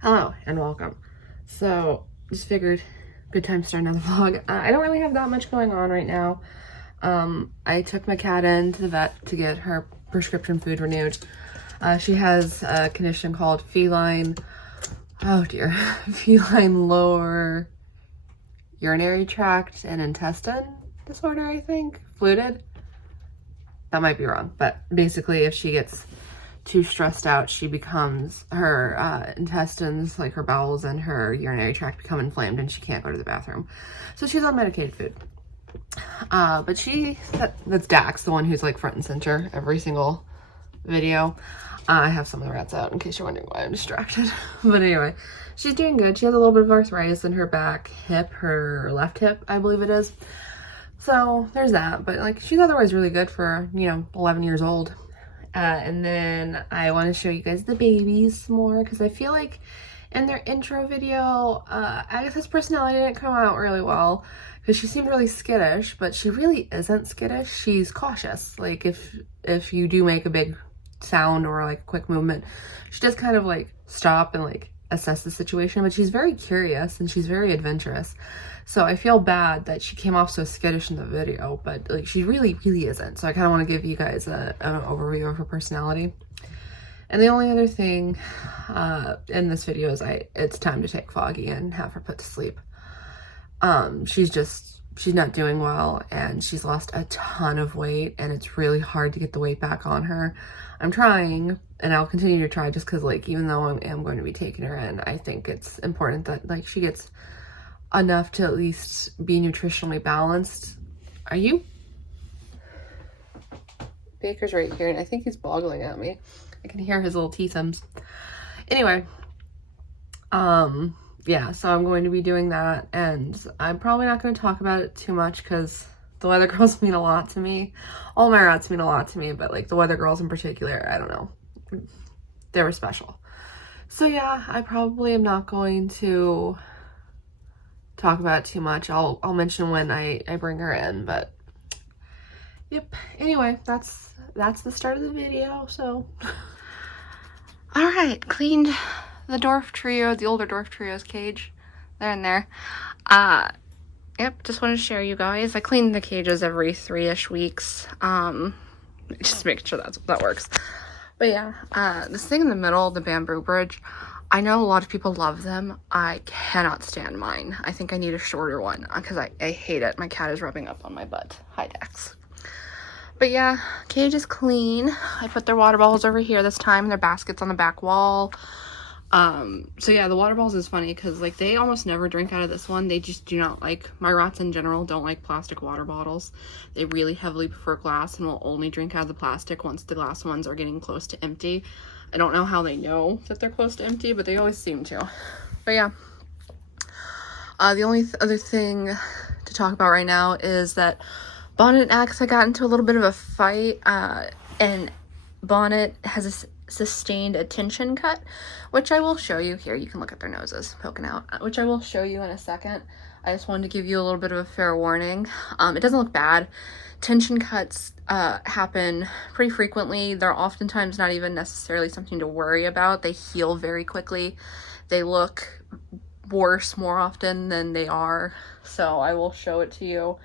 Hello and welcome. So just figured good time to start another vlog. I don't really have that much going on right now. I took my cat in to the vet to get her prescription food renewed. She has a condition called feline lower urinary tract and intestine disorder, I think. Fluted. That might be wrong, but basically if she gets too stressed out, she becomes, her intestines, like her bowels and her urinary tract, become inflamed and she can't go to the bathroom. So she's on medicated food. But that's Dax, the one who's like front and center every single video. I have some of the rats out in case you're wondering why I'm distracted. But anyway, she's doing good. She has a little bit of arthritis in her back hip, her left hip, I believe it is. So there's that, but like she's otherwise really good for, 11 years old. And then I want to show you guys the babies more because I feel like in their intro video, Agatha's personality didn't come out really well because she seemed really skittish, but she really isn't skittish. She's cautious. Like if you do make a big sound or like a quick movement, she does kind of like stop and like assess the situation, but she's very curious and she's very adventurous. So I feel bad that she came off so skittish in the video, but like she really isn't. So I kind of want to give you guys an overview of her personality. And the only other thing in this video is it's time to take Foggy and have her put to sleep. She's not doing well and she's lost a ton of weight and it's really hard to get the weight back on her. I'm trying and I'll continue to try just because like even though I am going to be taking her in, I think it's important that like she gets enough to at least be nutritionally balanced. Are you? Baker's right here and I think he's boggling at me. I can hear his little teethums. Anyway, yeah, so I'm going to be doing that and I'm probably not going to talk about it too much because the weather girls mean a lot to me. All my rats mean a lot to me, but like the weather girls in particular, I don't know. They were special. So yeah, I probably am not going to talk about it too much. I'll mention when I bring her in, but yep. Anyway, that's the start of the video, so. All right, cleaned the dwarf trio, the older dwarf trio's cage. They're in there. Yep, just wanted to share you guys. I clean the cages every 3-ish weeks. Just making sure that works. But yeah, this thing in the middle, the bamboo bridge, I know a lot of people love them. I cannot stand mine. I think I need a shorter one because I hate it. My cat is rubbing up on my butt. Hi, Dax. But yeah, cage is clean. I put their water bottles over here this time. Their basket's on the back wall. So yeah, the water bottles is funny because like they almost never drink out of this one. They just do not like, my rats in general don't like plastic water bottles. They really heavily prefer glass and will only drink out of the plastic once the glass ones are getting close to empty. I don't know how they know that they're close to empty, but they always seem to. But yeah, the only other thing to talk about right now is that Bonnet and Agatha got into a little bit of a fight, and Bonnet has sustained a tension cut, which I will show you here. You can look at their noses poking out, which I will show you in a second. I just wanted to give you a little bit of a fair warning. It doesn't look bad. Tension cuts happen pretty frequently. They're oftentimes not even necessarily something to worry about. They heal very quickly. They look worse more often than they are. So I will show it to you.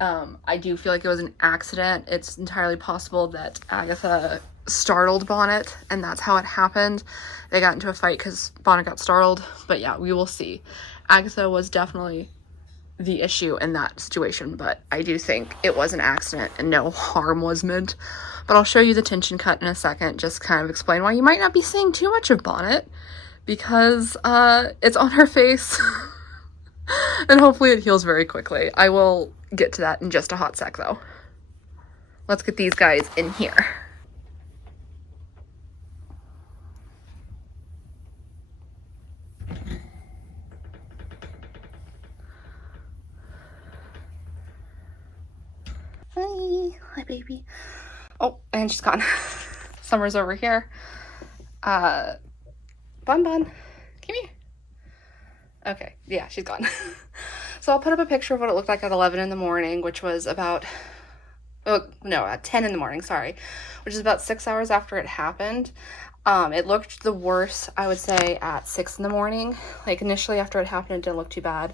I do feel like it was an accident. It's entirely possible that Agatha startled Bonnet and that's how it happened. They got into a fight because Bonnet got startled. But yeah, we will see. Agatha was definitely the issue in that situation, but I do think it was an accident and no harm was meant. But I'll show you the tension cut in a second, just kind of explain why you might not be seeing too much of Bonnet because it's on her face and hopefully it heals very quickly. I will get to that in just a hot sec though. Let's get these guys in here. Hi baby. Oh, and she's gone. Summer's over here. Bun, come here. Okay, yeah, she's gone. So I'll put up a picture of what it looked like at 11 in the morning, which was about, oh no, at 10 in the morning, sorry, which is about 6 hours after it happened. It looked the worst, I would say, at 6 in the morning. Like initially after it happened, it didn't look too bad.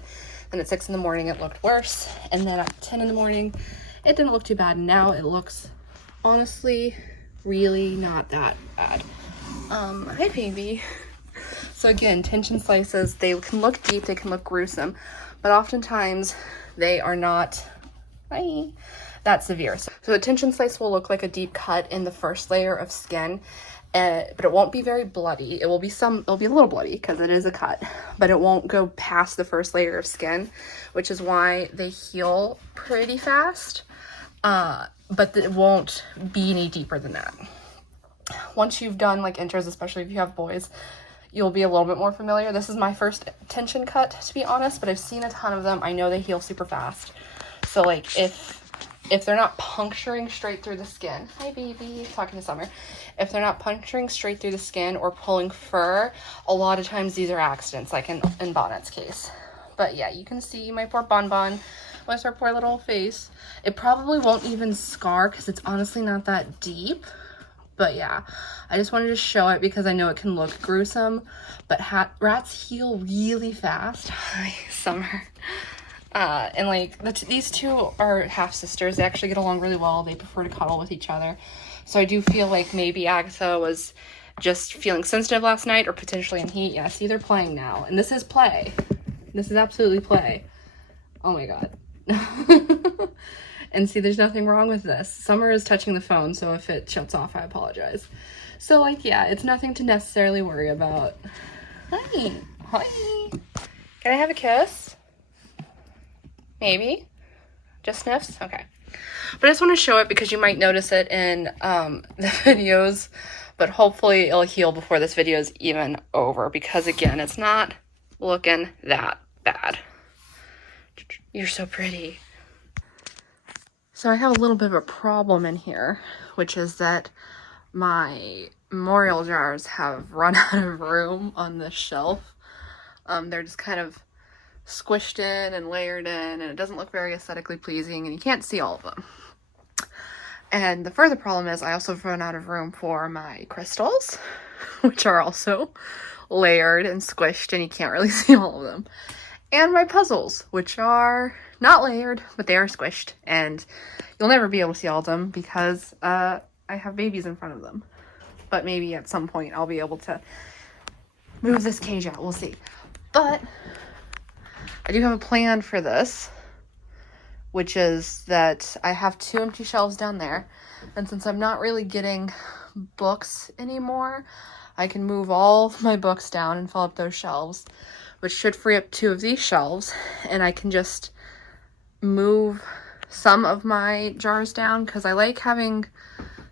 Then at 6 in the morning, it looked worse. And then at 10 in the morning, it didn't look too bad. Now it looks honestly really not that bad. Hi baby. So again, tension slices, they can look deep, they can look gruesome, but oftentimes they are not that severe. So a tension slice will look like a deep cut in the first layer of skin, but it won't be very bloody. It'll be a little bloody because it is a cut, but it won't go past the first layer of skin, which is why they heal pretty fast. But it won't be any deeper than that. Once you've done like inches, especially if you have boys, you'll be a little bit more familiar. This is my first tension cut, to be honest, but I've seen a ton of them. I know they heal super fast. So like if they're not puncturing straight through the skin, hi baby, talking to Summer. If they're not puncturing straight through the skin or pulling fur, a lot of times these are accidents, like in Bonnet's case. But yeah, you can see my poor Bon with her poor little face. It probably won't even scar because it's honestly not that deep. But yeah, I just wanted to show it because I know it can look gruesome, but rats heal really fast. Hi, Summer. And like these two are half sisters. They actually get along really well. They prefer to cuddle with each other. So I do feel like maybe Agatha was just feeling sensitive last night or potentially in heat. Yeah, see, they're playing now. And this is play. This is absolutely play. Oh my God. And see, there's nothing wrong with this. Summer is touching the phone, so if it shuts off, I apologize. So like, yeah, it's nothing to necessarily worry about. Hi. Hi. Can I have a kiss? Maybe? Just sniffs? Okay. But I just want to show it because you might notice it in the videos, but hopefully it'll heal before this video is even over because again, it's not looking that bad. You're so pretty. So I have a little bit of a problem in here, which is that my memorial jars have run out of room on this shelf. They're just kind of squished in and layered in, and it doesn't look very aesthetically pleasing, and you can't see all of them. And the further problem is I also have run out of room for my crystals, which are also layered and squished, and you can't really see all of them. And my puzzles, which are not layered, but they are squished, and you'll never be able to see all of them because I have babies in front of them. But maybe at some point I'll be able to move this cage out. We'll see. But I do have a plan for this, which is that I have 2 empty shelves down there, and since I'm not really getting books anymore, I can move all my books down and fill up those shelves, which should free up 2 of these shelves, and I can just move some of my jars down because I like having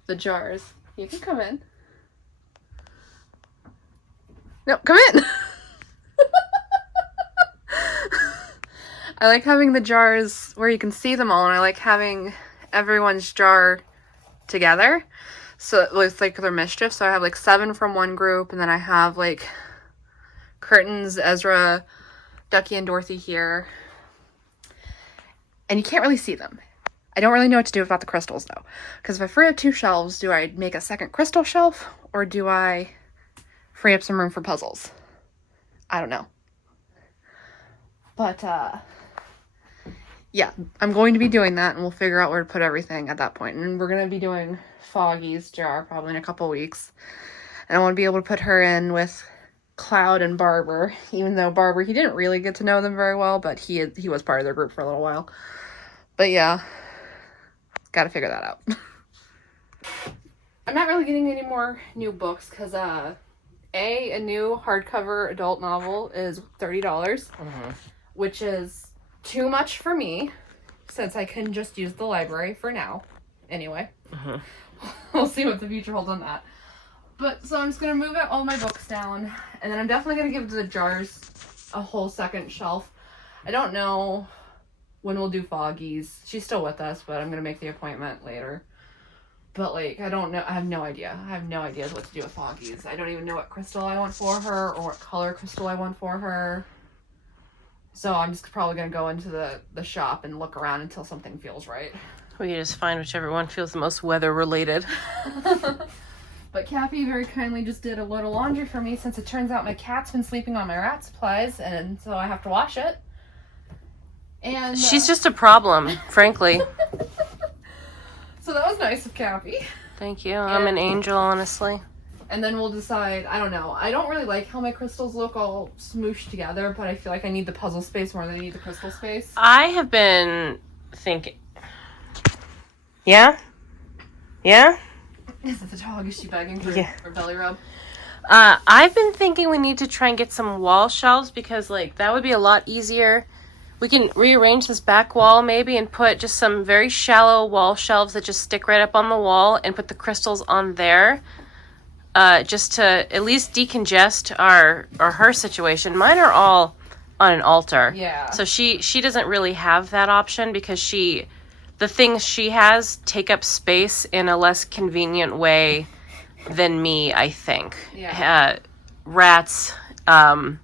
the jars. You can come in. No, come in. I like having the jars where you can see them all, and I like having everyone's jar together. So it looks like they're mischief. So I have like 7 from one group, and then I have like Curtains, Ezra, Ducky, and Dorothy here. And you can't really see them. I don't really know what to do about the crystals though. Because if I free up 2 shelves, do I make a second crystal shelf? Or do I free up some room for puzzles? I don't know. But, yeah, I'm going to be doing that, and we'll figure out where to put everything at that point. And we're going to be doing Foggy's jar probably in a couple weeks. And I want to be able to put her in with Cloud and Barber, even though Barber, he didn't really get to know them very well, but he was part of their group for a little while. But yeah, gotta figure that out. I'm not really getting any more new books because a new hardcover adult novel is $30, which is too much for me since I can just use the library for now. Anyway, we'll see what the future holds on that. But so I'm just gonna move all my books down, and then I'm definitely gonna give the jars a whole second shelf. I don't know when we'll do Foggy's. She's still with us, but I'm gonna make the appointment later. But like, I don't know. I have no idea. I have no idea what to do with Foggy's. I don't even know what crystal I want for her or what color crystal I want for her. So I'm just probably gonna go into the shop and look around until something feels right. We can just find whichever one feels the most weather related. But Kathy very kindly just did a load of laundry for me since it turns out my cat's been sleeping on my rat supplies, and so I have to wash it. And she's just a problem, frankly. So that was nice of Kathy. Thank you. I'm an angel, honestly. And then we'll decide, I don't know. I don't really like how my crystals look all smooshed together, but I feel like I need the puzzle space more than I need the crystal space. I have been thinking... Yeah? Yeah? Is it the dog? Is she begging for her belly rub? I've been thinking we need to try and get some wall shelves because, like, that would be a lot easier. We can rearrange this back wall maybe and put just some very shallow wall shelves that just stick right up on the wall and put the crystals on there. Just to at least decongest her situation. Mine are all on an altar. Yeah. So she doesn't really have that option because the things she has take up space in a less convenient way than me, I think. Yeah. Rats. Well,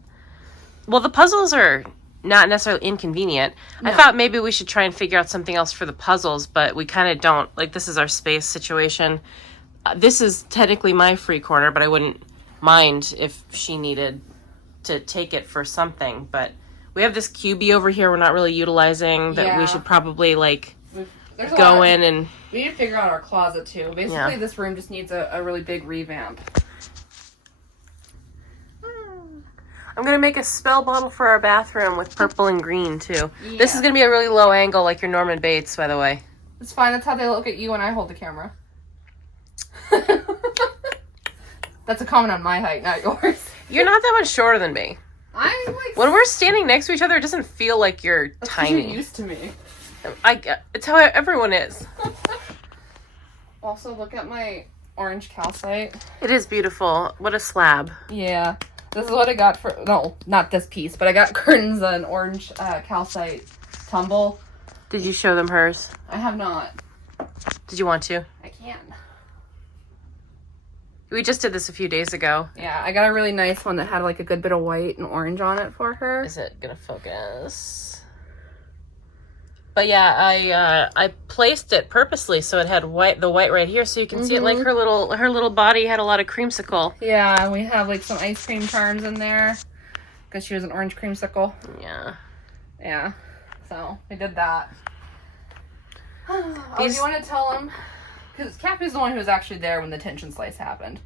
the puzzles are not necessarily inconvenient. No. I thought maybe we should try and figure out something else for the puzzles, but we kind of don't. Like, this is our space situation. This is technically my free corner, but I wouldn't mind if she needed to take it for something. But we have this cubie over here we're not really utilizing that we should probably, like, go in and... We need to figure out our closet, too. Basically, this room just needs a really big revamp. I'm going to make a spell bottle for our bathroom with purple and green, too. Yeah. This is going to be a really low angle, like your Norman Bates, by the way. It's fine. That's how they look at you when I hold the camera. That's a comment on my height, not yours. You're not that much shorter than me. I'm like... When we're standing next to each other, it doesn't feel like you're tiny. You're used to me. It's how everyone is. Also, look at my orange calcite. It is beautiful. What a slab. Yeah. This is what I got for... No, not this piece, but I got Curtains an orange calcite tumble. Did you show them hers? I have not. Did you want to? I can. We just did this a few days ago. Yeah, I got a really nice one that had like a good bit of white and orange on it for her. Is it gonna focus? But yeah, I placed it purposely so it had the white right here, so you can see it. Like her little body had a lot of creamsicle. Yeah, and we have like some ice cream charms in there because she was an orange creamsicle. Yeah. Yeah. So we did that. Do you want to tell them? Because Cappy's the one who was actually there when the tension slice happened. Do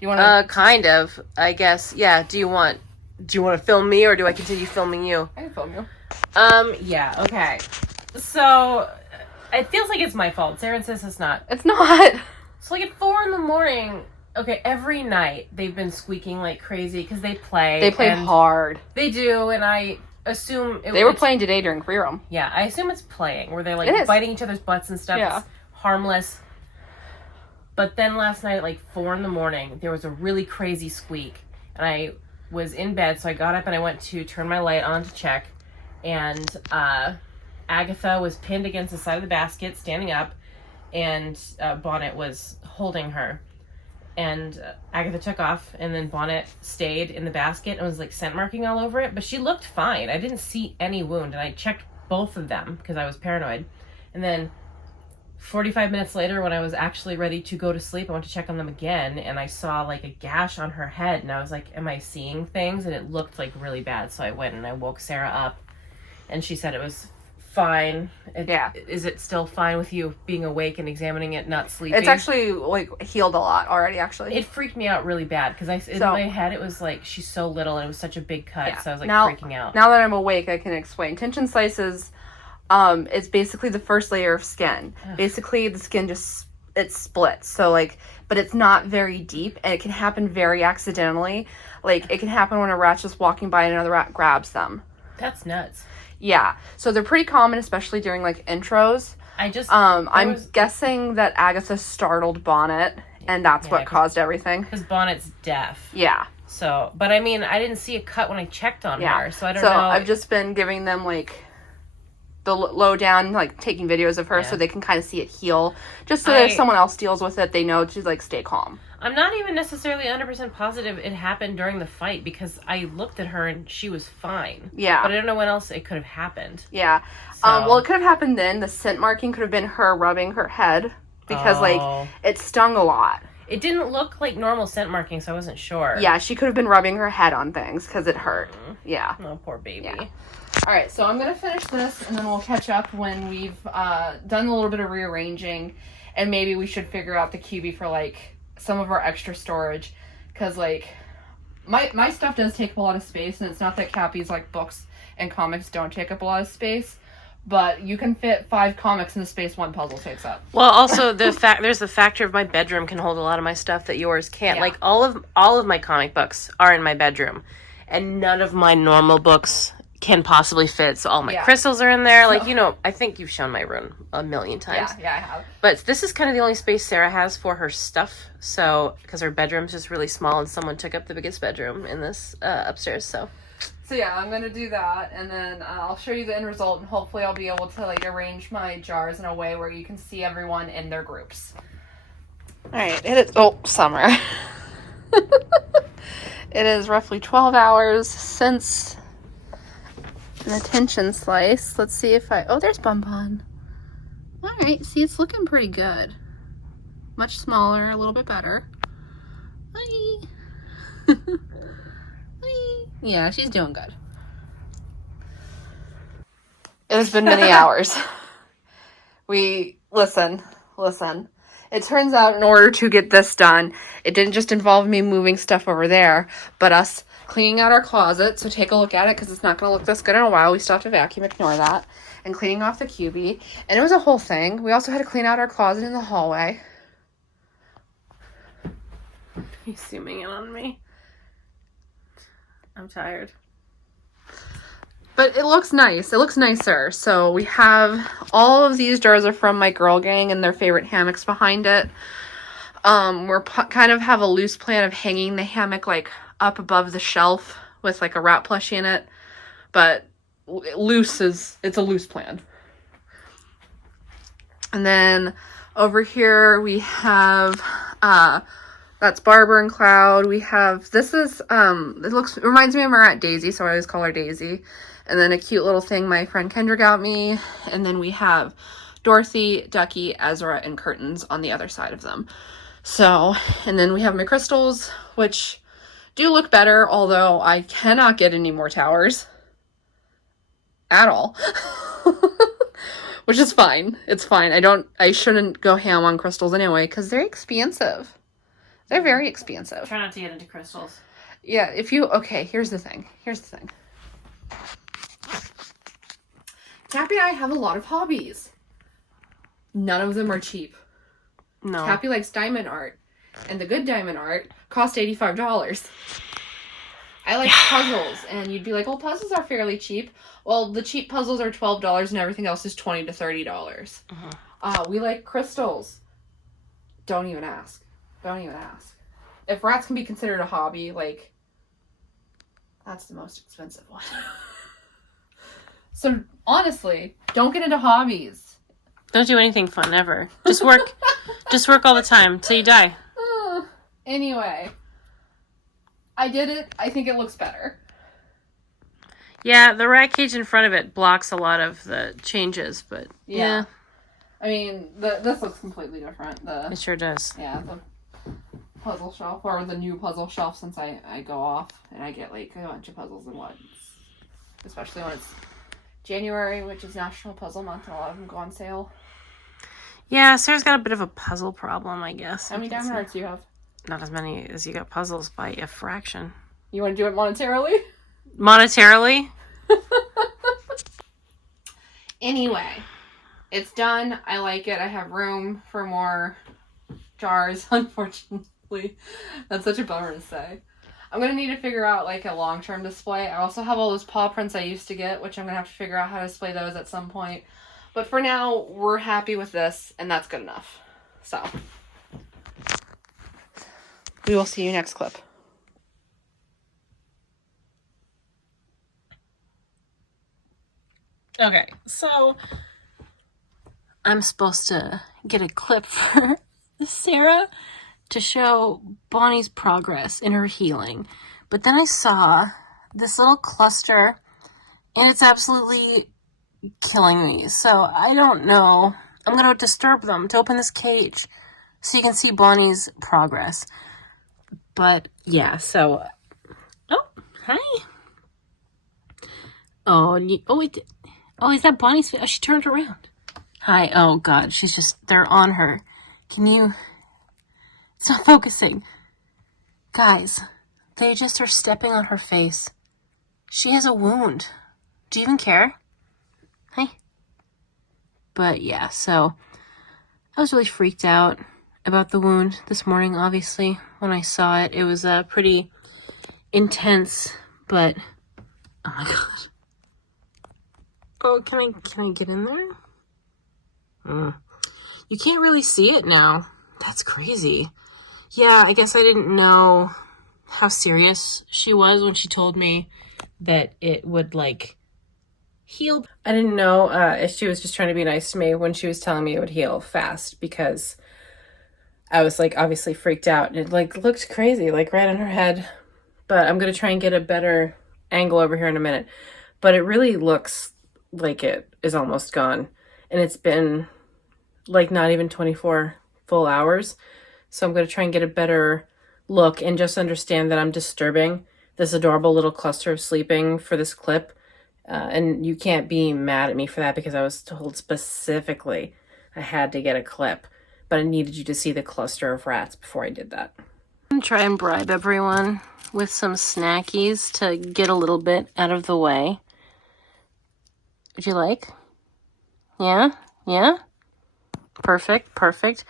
you want to? Kind of, I guess. Yeah. Do you want to film me or do I continue filming you? I can film you. Yeah. Okay. So it feels like it's my fault. Sarah insists it's not. It's not. So like at 4 a.m. Okay, every night they've been squeaking like crazy because they play. They play hard. They do, and I assume they were playing today during free roam. Yeah, I assume it's playing where they're like biting each other's butts and stuff. Yeah. It's harmless. But then last night at like 4 a.m, there was a really crazy squeak, and I was in bed, so I got up and I went to turn my light on to check, and Agatha was pinned against the side of the basket, standing up, and Bonnet was holding her. And Agatha took off, and then Bonnet stayed in the basket and was like scent marking all over it, but she looked fine. I didn't see any wound, and I checked both of them because I was paranoid. And then 45 minutes later, when I was actually ready to go to sleep, I went to check on them again, and I saw like a gash on her head, and I was like, am I seeing things? And it looked like really bad, so I went and I woke Sarah up, and she said it was fine. Is it still fine with you being awake and examining it, not sleeping? It's actually like healed a lot already, actually. It freaked me out really bad because in my head it was like she's so little and it was such a big cut, so I was like freaking out. Now that I'm awake, I can explain. Tension slices, it's basically the first layer of skin. Ugh. Basically, the skin it splits. So like, but it's not very deep, and it can happen very accidentally. Like it can happen when a rat's just walking by and another rat grabs them. That's nuts. Yeah, so they're pretty common, especially during like intros. I'm guessing that Agatha startled Bonnet, and that's what caused everything. Because Bonnet's deaf. Yeah. So, but I mean, I didn't see a cut when I checked on her, so I don't know. So I've just been giving them like the lowdown, like taking videos of her so they can kind of see it heal. Just so that if someone else deals with it, they know to like stay calm. I'm not even necessarily 100% positive it happened during the fight because I looked at her and she was fine. Yeah. But I don't know when else it could have happened. Yeah. So. Well, it could have happened then. The scent marking could have been her rubbing her head because, like, it stung a lot. It didn't look like normal scent marking, so I wasn't sure. Yeah, she could have been rubbing her head on things because it hurt. Yeah. Oh, poor baby. Yeah. All right, so I'm going to finish this, and then we'll catch up when we've done a little bit of rearranging, and maybe we should figure out the QB for, like, some of our extra storage, because, like, my stuff does take up a lot of space, and it's not that Cappy's, like, books and comics don't take up a lot of space, but you can fit 5 comics in the space one puzzle takes up. Well, also there's the factor of my bedroom can hold a lot of my stuff that yours can't. Yeah. Like all of my comic books are in my bedroom, and none of my normal books can possibly fit. So all my crystals are in there. Like, you know, I think you've shown my room a million times. Yeah, I have. But this is kind of the only space Sarah has for her stuff. So, because her bedroom's just really small and someone took up the biggest bedroom in this upstairs. So yeah, I'm going to do that, and then I'll show you the end result, and hopefully I'll be able to, like, arrange my jars in a way where you can see everyone in their groups. All right, it is, summer. It is roughly 12 hours since an attention slice. Let's see if there's Bun Bun. All right, see, it's looking pretty good. Much smaller, a little bit better. Hi. Hi. Yeah, she's doing good. It has been many hours. Listen. It turns out in order to get this done, it didn't just involve me moving stuff over there, but us cleaning out our closet. So take a look at it because it's not going to look this good in a while. We still have to vacuum, ignore that. And cleaning off the QB. And it was a whole thing. We also had to clean out our closet in the hallway. he's zooming in on me. I'm tired. But it looks nice. It looks nicer. So we have all of these jars are from my girl gang and their favorite hammocks behind it. We're kind of have a loose plan of hanging the hammock like up above the shelf with like a rat plushie in it. But it's a loose plan. And then over here we have that's Barber and Cloud. We have it reminds me of my Aunt Daisy, so I always call her Daisy. And then a cute little thing my friend Kendra got me. And then we have Dorothy, Ducky, Ezra, and Curtains on the other side of them. So, and then we have my crystals, which do look better, although I cannot get any more towers. At all. Which is fine. It's fine. I shouldn't go ham on crystals anyway, because they're expensive. They're very expensive. Try not to get into crystals. Yeah, here's the thing. Cappy and I have a lot of hobbies. None of them are cheap. No. Cappy likes diamond art, and the good diamond art cost $85. I like puzzles, and you'd be like, well, puzzles are fairly cheap. Well, the cheap puzzles are $12, and everything else is $20 to $30. We like crystals. Don't even ask. If rats can be considered a hobby, like, that's the most expensive one. So, honestly, don't get into hobbies. Don't do anything fun ever. Just work. Just work all the time till you die. Anyway, I did it. I think it looks better. Yeah, the rat cage in front of it blocks a lot of the changes, but yeah. I mean, this looks completely different. It sure does. Yeah, the puzzle shelf, or the new puzzle shelf, since I go off and I get like a bunch of puzzles in once. Especially when it's January, which is National Puzzle Month, and a lot of them go on sale. Yeah, Sarah's got a bit of a puzzle problem, I guess. How many diamond hearts do you have? Not as many as you got puzzles by a fraction. You want to do it monetarily? Monetarily? Anyway, it's done. I like it. I have room for more jars, unfortunately. That's such a bummer to say. I'm going to need to figure out like a long-term display. I also have all those paw prints I used to get, which I'm going to have to figure out how to display those at some point. But for now, we're happy with this, and that's good enough. So, we will see you next clip. Okay, so I'm supposed to get a clip for Sarah to show Bonnie's progress in her healing. But then I saw this little cluster, and it's absolutely killing me. So I don't know. I'm going to disturb them to open this cage so you can see Bonnie's progress. But yeah, so, oh, hi. Oh, is that Bonnie's? Oh, she turned around. Hi. Oh God, they're on her. It's not focusing. Guys, they just are stepping on her face. She has a wound. Do you even care? Hi. But yeah, so I was really freaked out about the wound this morning, obviously, when I saw it. It was pretty intense, but oh my God. Oh, can I get in there? You can't really see it now. That's crazy. Yeah, I guess I didn't know how serious she was when she told me that it would, like, heal. I didn't know if she was just trying to be nice to me when she was telling me it would heal fast, because I was, like, obviously freaked out. And it, like, looked crazy, like, right on her head. But I'm going to try and get a better angle over here in a minute. But it really looks like it is almost gone. And it's been, like, not even 24 full hours. So I'm going to try and get a better look and just understand that I'm disturbing this adorable little cluster of sleeping for this clip. And you can't be mad at me for that, because I was told specifically I had to get a clip. But I needed you to see the cluster of rats before I did that. I'm going to try and bribe everyone with some snackies to get a little bit out of the way. Would you like? Yeah? Yeah? Perfect, perfect.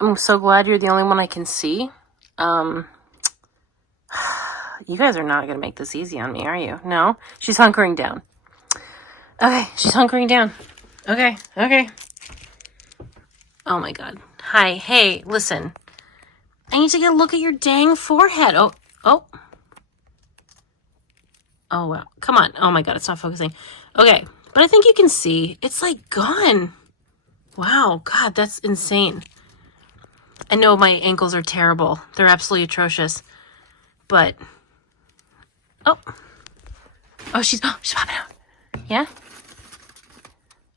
I'm so glad you're the only one I can see. You guys are not going to make this easy on me, are you? No? She's hunkering down. Okay, she's hunkering down. Okay, okay. Oh my God. Hi, hey, listen. I need to get a look at your dang forehead. Oh. Oh, wow. Come on. Oh my God, it's not focusing. Okay, but I think you can see. It's like gone. Wow, God, that's insane. I know my ankles are terrible. They're absolutely atrocious. But, oh, she's popping out. Yeah?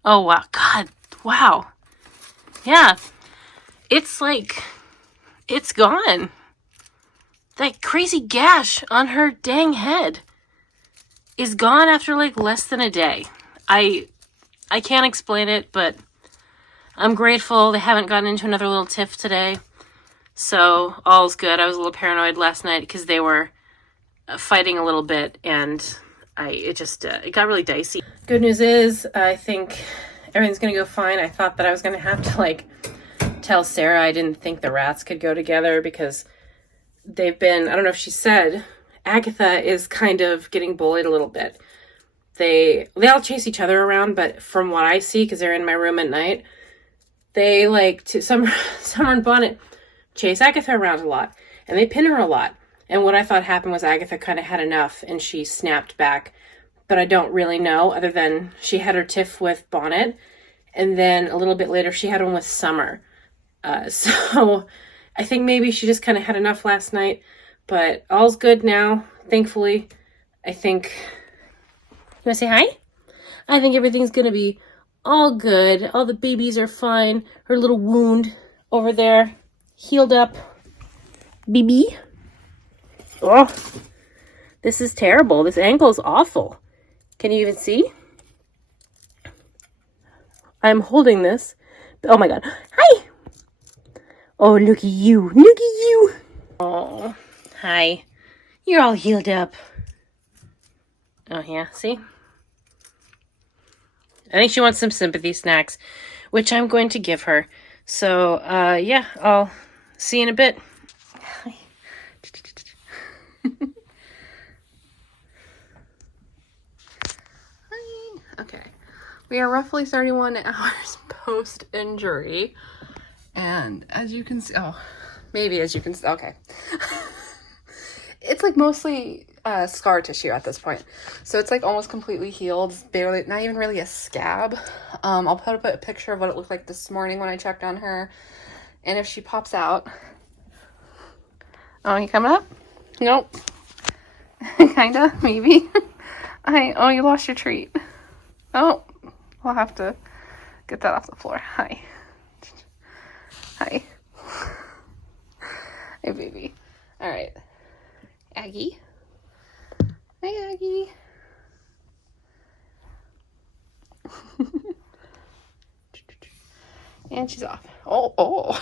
Oh, wow. God, wow. Yeah. It's like, it's gone. That crazy gash on her dang head is gone after, like, less than a day. I can't explain it, but I'm grateful they haven't gotten into another little tiff today. So all's good. I was a little paranoid last night because they were fighting a little bit, and it got really dicey. Good news is I think everything's gonna go fine. I thought that I was gonna have to, like, tell Sarah I didn't think the rats could go together, because they've been, I don't know if she said, Agatha is kind of getting bullied a little bit. They all chase each other around, but from what I see, because they're in my room at night, they like to, Summer and Bonnet chase Agatha around a lot, and they pin her a lot. And what I thought happened was Agatha kind of had enough, and she snapped back. But I don't really know, other than she had her tiff with Bonnet, and then a little bit later she had one with Summer. So I think maybe she just kind of had enough last night, but all's good now, thankfully. I think... You want to say hi? I think everything's going to be all good. All the babies are fine. Her little wound over there healed up. BB. Oh, this is terrible. This ankle is awful. Can you even see? I'm holding this. Oh my God. Hi. Oh, look at you. Look at you. Oh, hi. You're all healed up. Oh, yeah. See? I think she wants some sympathy snacks, which I'm going to give her. So, yeah, I'll see you in a bit. Okay, we are roughly 31 hours post-injury, and as you can see, okay. It's like mostly scar tissue at this point, so it's like almost completely healed, barely, not even really a scab. I'll put up a picture of what it looked like this morning when I checked on her, and if she pops out. Oh, you coming up? Nope. Kinda, maybe. Oh, you lost your treat. Oh, I'll have to get that off the floor. Hi. Hey, baby. All right. Aggie. Hi, Aggie. And she's off. Oh.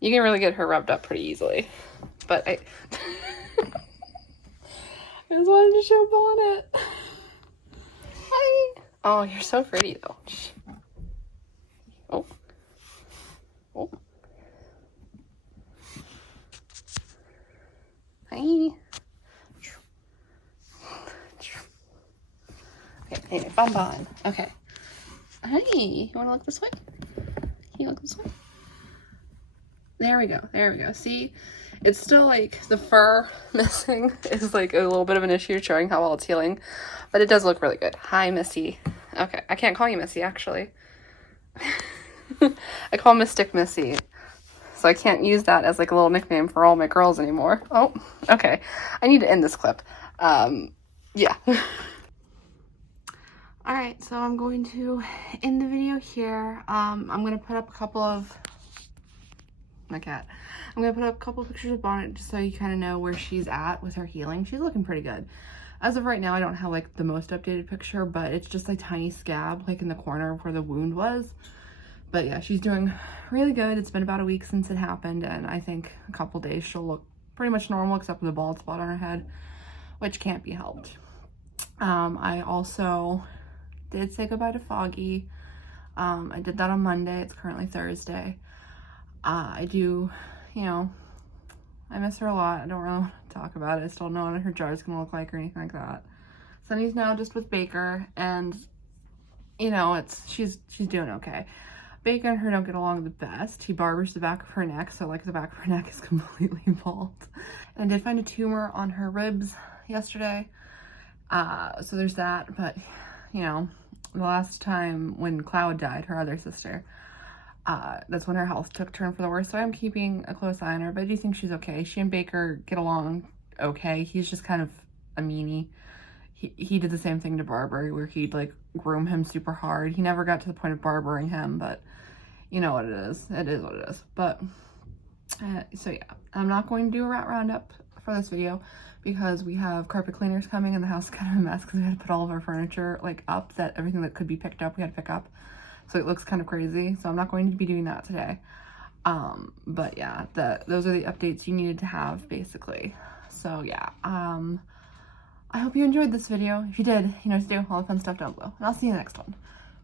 You can really get her rubbed up pretty easily. But I just wanted to show Bonnet. Hi. Oh, you're so pretty, though. Oh. Hi. Okay, anyway, Bon. Okay. Hi. You want to look this way? Can you look this way? There we go. See? It's still like the fur missing is like a little bit of an issue showing how well it's healing. But it does look really good. Hi, Missy. Okay, I can't call you Missy, actually. I call Mystic Missy. So I can't use that as like a little nickname for all my girls anymore. Oh, okay. I need to end this clip. Yeah. Alright, so I'm going to end the video here. I'm going to put up a couple of... My cat. I'm going to put up a couple of pictures of Bonnet just so you kind of know where she's at with her healing. She's looking pretty good. As of right now, I don't have like the most updated picture, but it's just a tiny scab like in the corner where the wound was. But yeah, she's doing really good. It's been about a week since it happened, and I think a couple days she'll look pretty much normal except for the bald spot on her head, which can't be helped. I also did say goodbye to Foggy. I did that on Monday. It's currently Thursday. I do, I miss her a lot. I don't really want to talk about it. I still don't know what her jar is going to look like or anything like that. Sunny's now just with Baker, and, she's doing okay. Baker and her don't get along the best. He barbers the back of her neck, so like the back of her neck is completely bald. And I did find a tumor on her ribs yesterday. So there's that, but, the last time when Cloud died, her other sister, that's when her health took a turn for the worse, so I'm keeping a close eye on her, but I do think she's okay. She and Baker get along okay. He's just kind of a meanie. He did the same thing to Barber, where he'd like groom him super hard. He never got to the point of barbering him, but you know what it is. It is what it is. But, so yeah, I'm not going to do a rat roundup for this video because we have carpet cleaners coming and the house is kind of a mess because we had to put all of our furniture like up, that everything that could be picked up we had to pick up. So it looks kind of crazy. So I'm not going to be doing that today. But yeah, those are the updates you needed to have basically. So yeah, I hope you enjoyed this video. If you did, you know what to do, all the fun stuff down below. And I'll see you in the next one.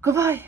Goodbye!